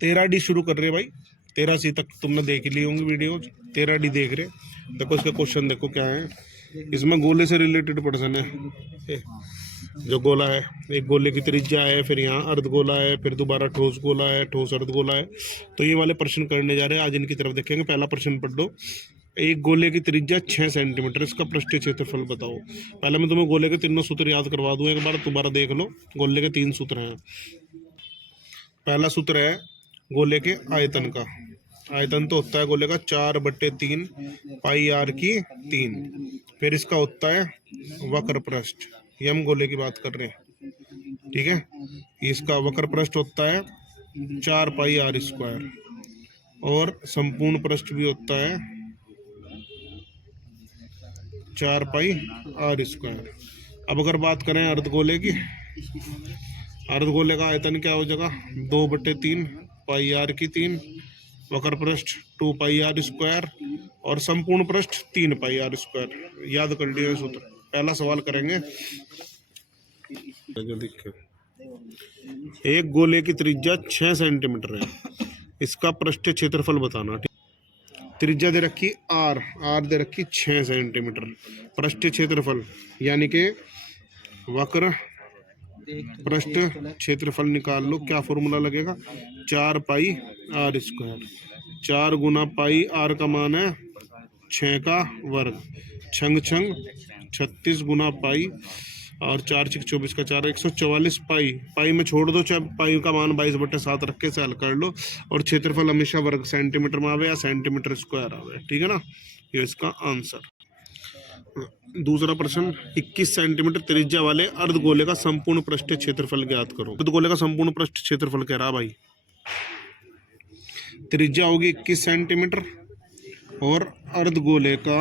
13D शुरू कर रहे भाई, 13C तक तुमने देख ही ली होंगी वीडियो। 13D देख रहे, देखो इसका क्वेश्चन देखो क्या है। इसमें गोले से रिलेटेड प्रश्न है। जो गोला है, एक गोले की त्रिज्या है, फिर यहाँ अर्ध गोला है, फिर दोबारा ठोस गोला है, ठोस अर्ध गोला है। तो ये वाले प्रश्न करने जा रहे हैं आज, इनकी तरफ देखेंगे। पहला प्रश्न पढ़ लो। एक गोले की त्रिज्या 6 सेंटीमीटर, इसका पृष्ठीय क्षेत्रफल बताओ। पहले मैं तुम्हें गोले के तीनों सूत्र याद करवा दूं एक बार, दोबारा देख लो। गोले के 3 सूत्र हैं। पहला सूत्र है गोले के आयतन का। आयतन तो होता है गोले का 4/3 पाई आर की 3। फिर इसका होता है वक्र पृष्ठ, ये हम गोले की बात कर रहे हैं, ठीक है। इसका वक्र पृष्ठ होता है 4 पाई आर स्क्वायर, और संपूर्ण पृष्ठ भी होता है 4 पाई आर स्क्वायर। अब अगर बात करें अर्धगोले की, अर्धगोले का आयतन क्या हो जाएगा, 2/3 पाई आर की 3, वक्र पृष्ठ 2 पाई आर स्क्वायर, और संपूर्ण पृष्ठ 3 पाई आर स्क्वायर। याद कर लिया सूत्र। पहला सवाल करेंगे, एक गोले की त्रिज्या 6 सेंटीमीटर है, इसका पृष्ठीय क्षेत्रफल बताना। त्रिज्या दे रखी आर, आर दे रखी 6 सेंटीमीटर। पृष्ठीय क्षेत्रफल यानी कि वक्र पृष्ठ क्षेत्रफल निकाल लो। क्या फॉर्मूला लगेगा, 4 पाई आर स्क्वायर। 4 गुना पाई, आर का मान है 6 का वर्ग, छंग छंग 36 गुना पाई, और 4 6 24 का 4 144 पाई। पाई में छोड़ दो, चाहे पाई का मान 22/7 रख के हल कर लो। और क्षेत्रफल हमेशा वर्ग सेंटीमीटर में आवे या सेंटीमीटर स्क्वायर आवे, ठीक है ना। ये इसका आंसर। दूसरा प्रश्न, 21 सेंटीमीटर त्रिज्या वाले अर्धगोले का संपूर्ण पृष्ठीय क्षेत्रफल ज्ञात करो। अर्धगोले का संपूर्ण पृष्ठ क्षेत्रफल कह रहा भाई। त्रिज्या होगी 21 सेंटीमीटर और अर्धगोले का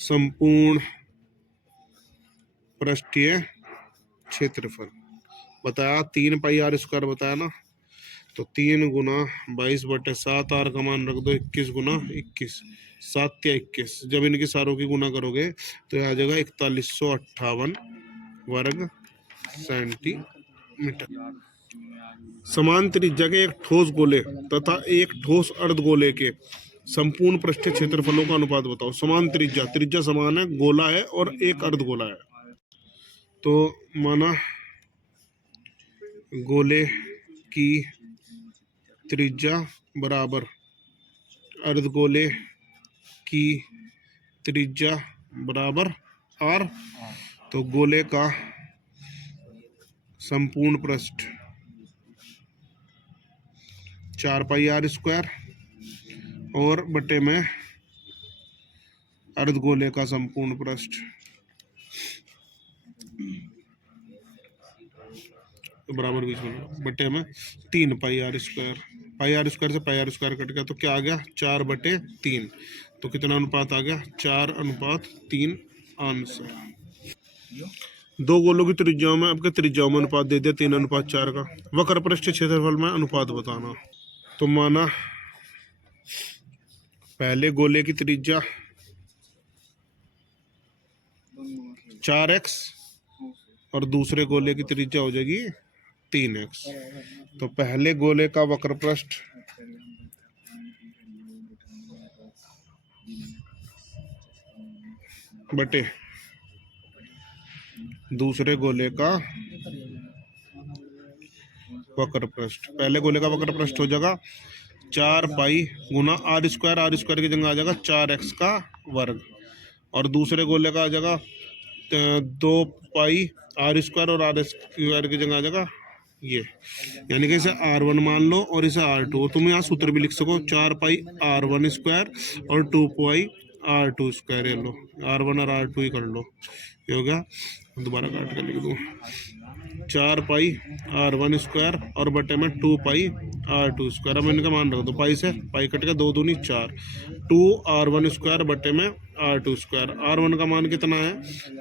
संपूर्ण पृष्ठीय क्षेत्रफल बताया 3 पाई आर स्क्वायर बताया ना। तो 3 गुना 22/7, आर का मान रख दो 21 गुना 21, 7 या 21। जब इनकी सारों की गुना करोगे तो यह आ जाएगा 4158 वर्ग सेंटीमीटर। समान त्रिज्या के एक ठोस गोले तथा एक ठोस अर्धगोले के संपूर्ण पृष्ठीय क्षेत्रफलों का अनुपात बताओ। समान त्रिज्या, त्रिज्या समान है, गोला है और एक अर्धगोला है। तो माना गोले की त्रिज्या बराबर अर्धगोले की त्रिज्या बराबर आर, तो गोले का संपूर्ण पृष्ठ 4 पाई आर स्क्वायर, और बटे में अर्धगोले का संपूर्ण पृष्ठ बराबर बीच में बटे में 3 pi r square. Pi r square से पाई आर स्क्वायर कट गया तो क्या आ गया, 4/3। तो कितना अनुपात आ गया, 4:3 आंसर। दो गोलों की त्रिज्याओं में, अब के त्रिज्याओं में अनुपात दे दिया 3:4 का। वक्र पृष्ठ क्षेत्रफल में अनुपात बताना। तो माना पहले गोले की त्रिज्या 4x और दूसरे गोले की त्रिज्या हो जाएगी 3x। तो पहले गोले का वक्र पृष्ठ बटे दूसरे गोले का वक्र पृष्ठ। पहले गोले का वक्र पृष्ठ हो जाएगा 4 पाई गुना आर स्क्वायर, आर स्क्वायर की जगह आ जाएगा 4x का वर्ग, और दूसरे गोले का आ जाएगा 2 पाई आर स्क्वायर, और आर स्क्वायर की जगह आ जाएगा ये, यानी कि इसे R1 मान लो और इसे R2। तुम यहाँ सूत्र भी लिख सको, 4 पाई R1 स्क्वायर और 2 पाई R2 स्क्वायर। ये लो R1 और R2 ही कर लो, ये हो गया। दोबारा काट कर लिख दूँ, 4 पाई R1 स्क्वायर और बटे में 2 पाई R2 स्क्वायर। अब इनका मान रख दो, पाई से पाई कट गया, 2 दूनी 4, 2 R1 स्क्वायर बटे में R2 स्क्वायर। R1 का मान कितना है,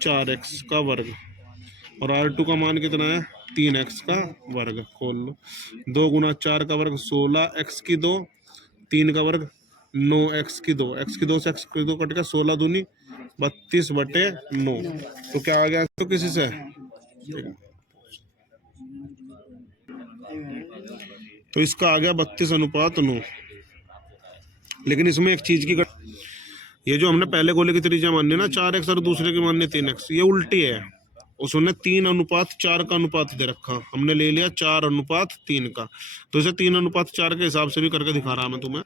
4x का वर्ग, और R2 का मान कितना है, 3x का वर्ग। खोल लो, 2 गुना 4 का वर्ग 16, x की 2, 3 का वर्ग 9, x की 2, x की 2 से x की 2 कट गया, 16 दूनी 32/9। तो क्या आ गया, तो किसी से तो इसका आ गया 32:9। लेकिन इसमें एक चीज की ये जो हमने पहले गोले की त्रिज्या मानी ना 4x और दूसरे की मानी 3x, ये उल्टी है। उसने 3:4 का अनुपात दे रखा, हमने ले लिया 4:3 का। तो इसे 3:4 के हिसाब से भी करके दिखा रहा मैं तुम्हें।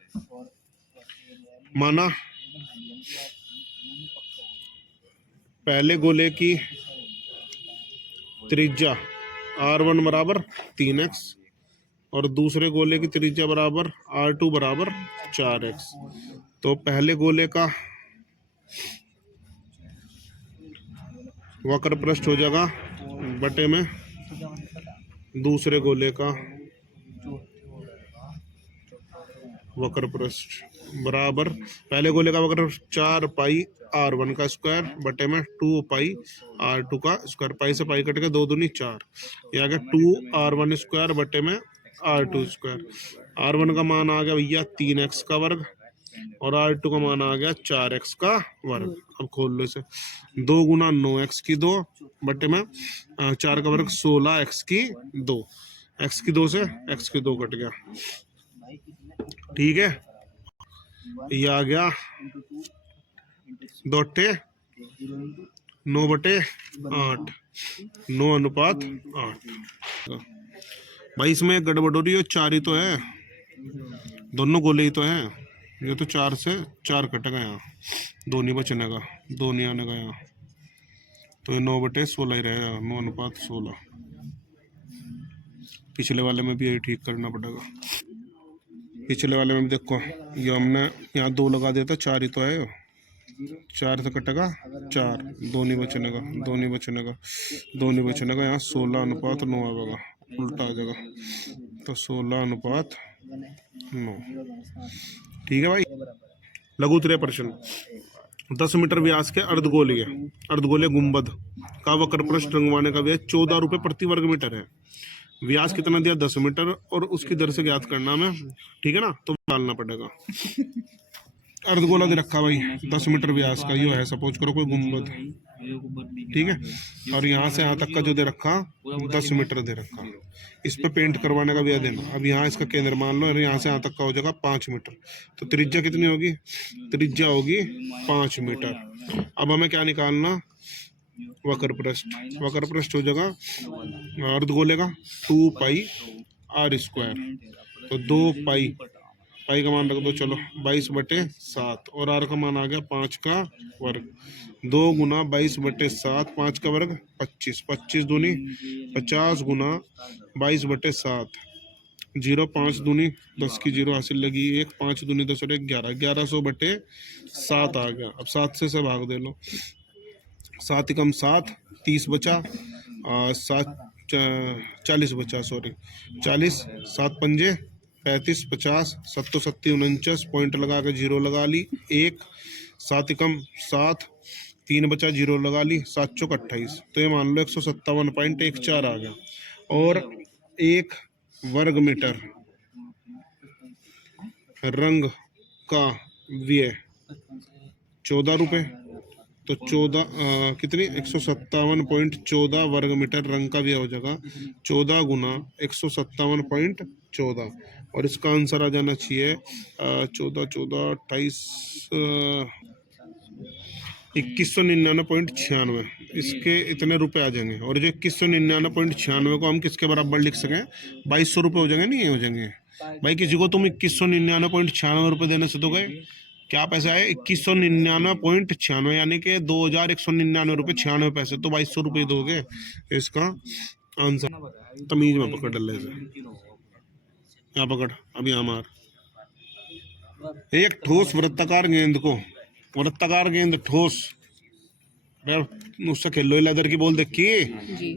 माना पहले गोले की त्रिज्या r1 बराबर 3x और दूसरे गोले की त्रिज्या बराबर r2 बराबर 4x। तो पहले गोले का वक्र पृष्ठ हो जाएगा बटे में दूसरे गोले का वक्र पृष्ठ बराबर पहले गोले का वक्र 4 पाई r1 का स्क्वायर बटे में 2 पाई r2 का स्क्वायर। पाई से पाई कट के 2 दूनी 4, ये आ गया 2r1 स्क्वायर बटे में r2 स्क्वायर। r1 का मान आ गया भैया 3x का वर्ग और r2 का मान आ गया 4x का वर्ग। अब खोल लो इसे, 2 गुना 9x की 2 बटे में 4 का वर्ग 16x की 2, x की 2 से x की 2 कट गया, ठीक है। ये आ गया 2/9/8, 9:8। भाई इसमें एक गड़बड़ हो रही है, 4 ही तो है, दोनों गोले ही तो है। ये तो 4 से 4 कटेगा, यहाँ 2 नहीं बचने का, 2 नहीं आने का यहाँ, तो ये 9/16 ही रहेगा, 9:16। पिछले वाले में भी यही ठीक करना पड़ेगा। पिछले वाले में भी देखो, ये हमने यहाँ 2 लगा दिया था, 4 ही तो है, 4 से कटेगा 4, 2 नहीं बचने का, 2 नहीं बचने का, 2 नहीं बचने का, यहाँ 16:9 आएगा, उल्टा आ जाएगा, तो 16:9, ठीक है भाई। लघु उत्तरीय प्रश्न, 10 मीटर व्यास के अर्धगोलीय गुंबद का वक्र पृष्ठ रंगवाने का व्यय 14 रुपये प्रति वर्ग मीटर है। व्यास कितना दिया 10 मीटर और उसकी दर से ज्ञात करना हमें, ठीक है ना, तो डालना पड़ेगा। अर्धगोला दे रखा भाई 10 मीटर व्यास का, यो है सपोज करो कोई गुंबद, ठीक है, और यहाँ से यहाँ तक का जो दे रखा 10 मीटर दे रखा, इस पे पेंट करवाने का व्यय देना। अब यहाँ इसका केंद्र मान लो और यहाँ से यहाँ तक का हो जाएगा 5 मीटर, तो त्रिज्या कितनी होगी, त्रिज्या होगी 5 मीटर। अब हमें क्या निकालना, वक्र पृष्ठ हो जाएगा अर्धगोले का 2 पाई r स्क्वायर, तो 2 पाई का मान रख दो, चलो 22/7 और r का मान आ गया 5 का वर्ग, 2 गुना 22/7, 5 का वर्ग 25, 25 दूनी 50 गुना 22/7, 0 5 दूनी 10 की 0 हासिल लगी, 1 5 दूनी 10 और 1 11, 1100/7 आ गया। अब 7 से भाग दे लो, 7 एकम 7, 30 बचा, 40 बचा, सॉरी 40, 7 पंजे 35, 50, 7 7 49, पॉइंट लगा के 0 लगा ली, 1 7 एकम 7, 3 बचा 0 लगा ली, 7 चौक 28, तो ये मान लो 157.14 आ गया। और 1 वर्ग मीटर रंग का व्यय 14 रुपये, तो 14 कितनी 157.14 वर्ग मीटर रंग का व्यय हो जाएगा 14 गुना 157.14, और इसका आंसर आ जाना चाहिए 14 14 28 2199.96, इसके इतने रुपए आ जाएंगे। और जो 2199.96 को हम किसके बराबर लिख सकें, 2200 रुपये हो जाएंगे, नहीं हो जाएंगे भाई। किसी को तुम 2199.96 रुपये देने से तो गए, क्या पैसा है 2199.96, यानी कि 2199 रुपये 96 पैसे, तो 2200 रुपये दोगे, इसका आंसर। तमीज में पकड़ डले से, यहाँ पकड़, अब यहाँ मार। एक ठोस वृत्ताकार गेंद ठोस, उससे खेलो, लेदर की बॉल देखी,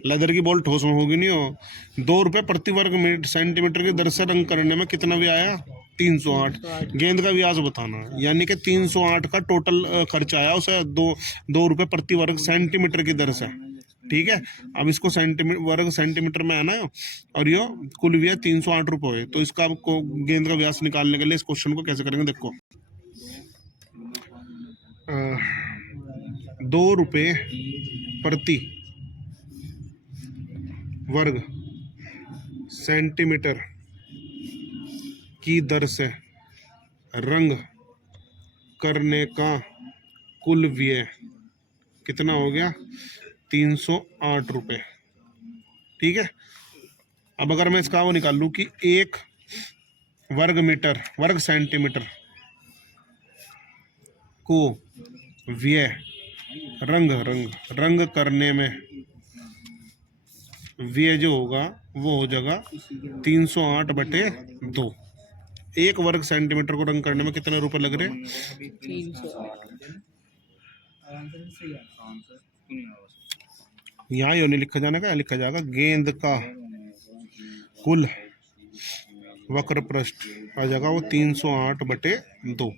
लेदर की बॉल ठोस में होगी नहीं हो। 2 रुपये प्रति वर्ग सेंटीमीटर की दर से रंग करने में कितना भी आया 308। गेंद का व्यास बताना, यानी कि 308 का टोटल खर्चा आया उसे 2 रुपये प्रति वर्ग सेंटीमीटर की दर से, ठीक है। अब इसको वर्ग सेंटीमीटर में आना है और ये कुल व्यय 308 रुपये, तो इसका आपको गेंद का व्यास निकालने के लिए इस क्वेश्चन को कैसे करेंगे, देखो 2 रुपये प्रति वर्ग सेंटीमीटर की दर से रंग करने का कुल व्यय कितना हो गया? 308 रुपये। ठीक है। अब अगर मैं इसका वो निकाल लूँ कि 1 वर्ग मीटर वर्ग सेंटीमीटर को व्यय रंग करने में व्यय जो होगा वो हो जाएगा 308/2। 1 वर्ग सेंटीमीटर को रंग करने में कितने रुपए लग रहे हैं? 308। यहाँ यो नहीं लिखा जाने का, लिखा जाएगा गेंद का कुल वक्र पृष्ठ आ जाएगा वो 308/2।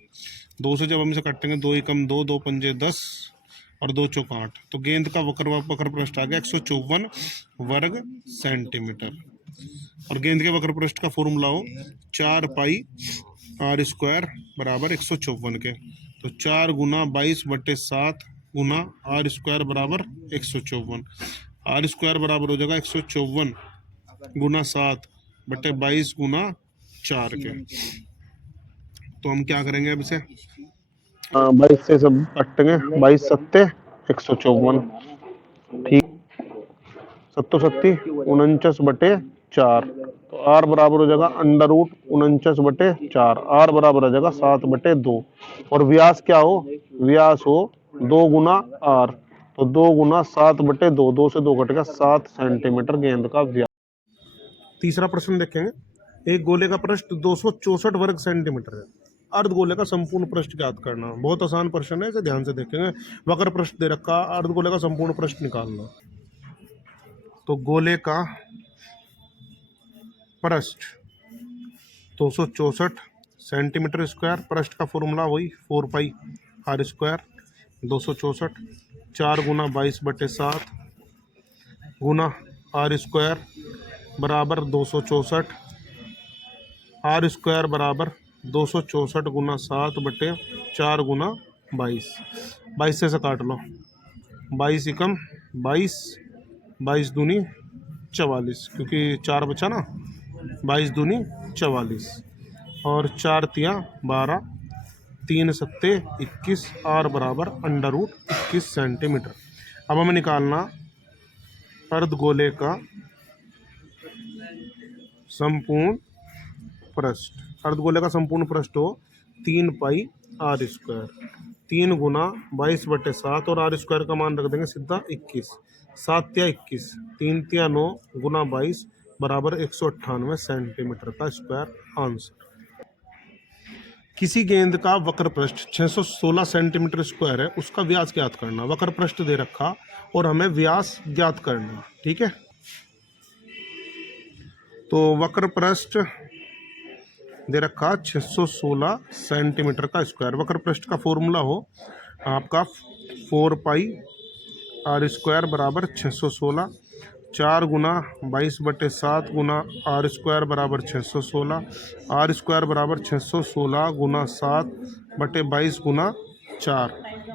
2 से जब हम इसे काटेंगे 2 एकम 2, 2 पंजे 10 और 2 चौक 8, तो गेंद का वक्र पृष्ठ आ गया 154 वर्ग सेंटीमीटर। और गेंद के वक्र पृष्ठ का फॉर्मूला हो 4 पाई r स्क्वायर बराबर 154 के, तो 4 गुना 22/7 गुना r स्क्वायर बराबर 154। r स्क्वायर बराबर हो जाएगा 154 गुना 7/22 गुना 4 के। तो हम क्या करेंगे अब इसे? 22 से सब काटेंगे, 22 सत्ते 154, ठीक, 7 49/4, तो r बराबर हो जाएगा √49/4, r बराबर हो जाएगा 7/2। और व्यास क्या हो? व्यास हो 2 गुना r, तो 2 गुना 7/2, 2 से 2 कट गया, 7 सेंटीमीटर गेंद का व्यास। तीसरा प्रश्न देखेंगे। एक गोले का पृष्ठ 264 वर्ग सेंटीमीटर है। अर्धगोले का संपूर्ण पृष्ठ ज्ञात करना। बहुत आसान प्रश्न है, इसे ध्यान से देखेंगे। वक्र पृष्ठ दे रखा, अर्धगोले का संपूर्ण पृष्ठ निकालना। तो गोले का पृष्ठ 264 सेंटीमीटर स्क्वायर, पृष्ठ का फॉर्मूला वही 4 पाई r स्क्वायर 264, 4 गुना 22/7 गुना r स्क्वायर बराबर 264, r स्क्वायर बराबर 264 गुना 7/4 गुना 22। 22 से काट लो, 22 एकम 22, 22 दूनी 44, क्योंकि 4 बचा ना, 22 दूनी 44 और 4 तिया 12, 3 सत्ते 21, r बराबर √21 सेंटीमीटर। अब हमें निकालना अर्धगोले का संपूर्ण पृष्ठ। अर्धगोले का संपूर्ण पृष्ठ हो 3 पाई r स्क्वायर, 3 गुना 22/7 और r स्क्वायर का मान रख देंगे सीधा 21, 7 तिया 21, 3 तिया 9 गुना 22 बराबर 198 सेंटीमीटर का स्क्वायर आंसर। किसी गेंद का वक्र पृष्ठ 616 सेंटीमीटर स्क्वायर है, उसका व्यास ज्ञात करना। वक्र पृष्ठ दे रखा और हमें व्यास ज्ञात करना। ठीक है, तो वक्र पृष्ठ दे रखा 616 सेंटीमीटर का स्क्वायर। वक्र पृष्ठ का फॉर्मूला हो आपका 4 पाई r स्क्वायर बराबर 616, 4 गुना 22/7 गुना r स्क्वायर बराबर 616, r स्क्वायर बराबर 616 गुना 7/22 गुना 4।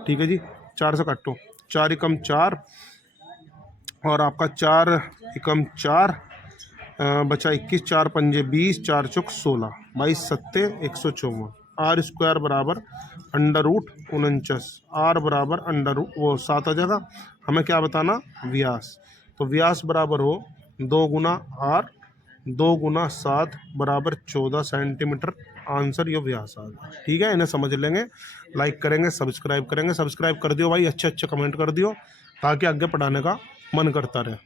ठीक है जी, 4 से काटो, 4 एकम 4 और आपका 4 एकम 4 बचा 21, 4 पंजे 20, 4 चौक 16, 22 सत्ते 154, r स्क्वायर बराबर √49, r बराबर वो 7 आ जाएगा। हमें क्या बताना? व्यास। तो व्यास बराबर हो 2 गुना r, 2 गुना 7 बराबर 14 सेंटीमीटर। आंसर ये व्यास आ गया। ठीक है, इन्हें समझ लेंगे, लाइक करेंगे, सब्सक्राइब करेंगे। सब्सक्राइब कर दियो भाई, अच्छे अच्छे कमेंट कर दियो ताकि आगे पढ़ाने का मन करता रहे।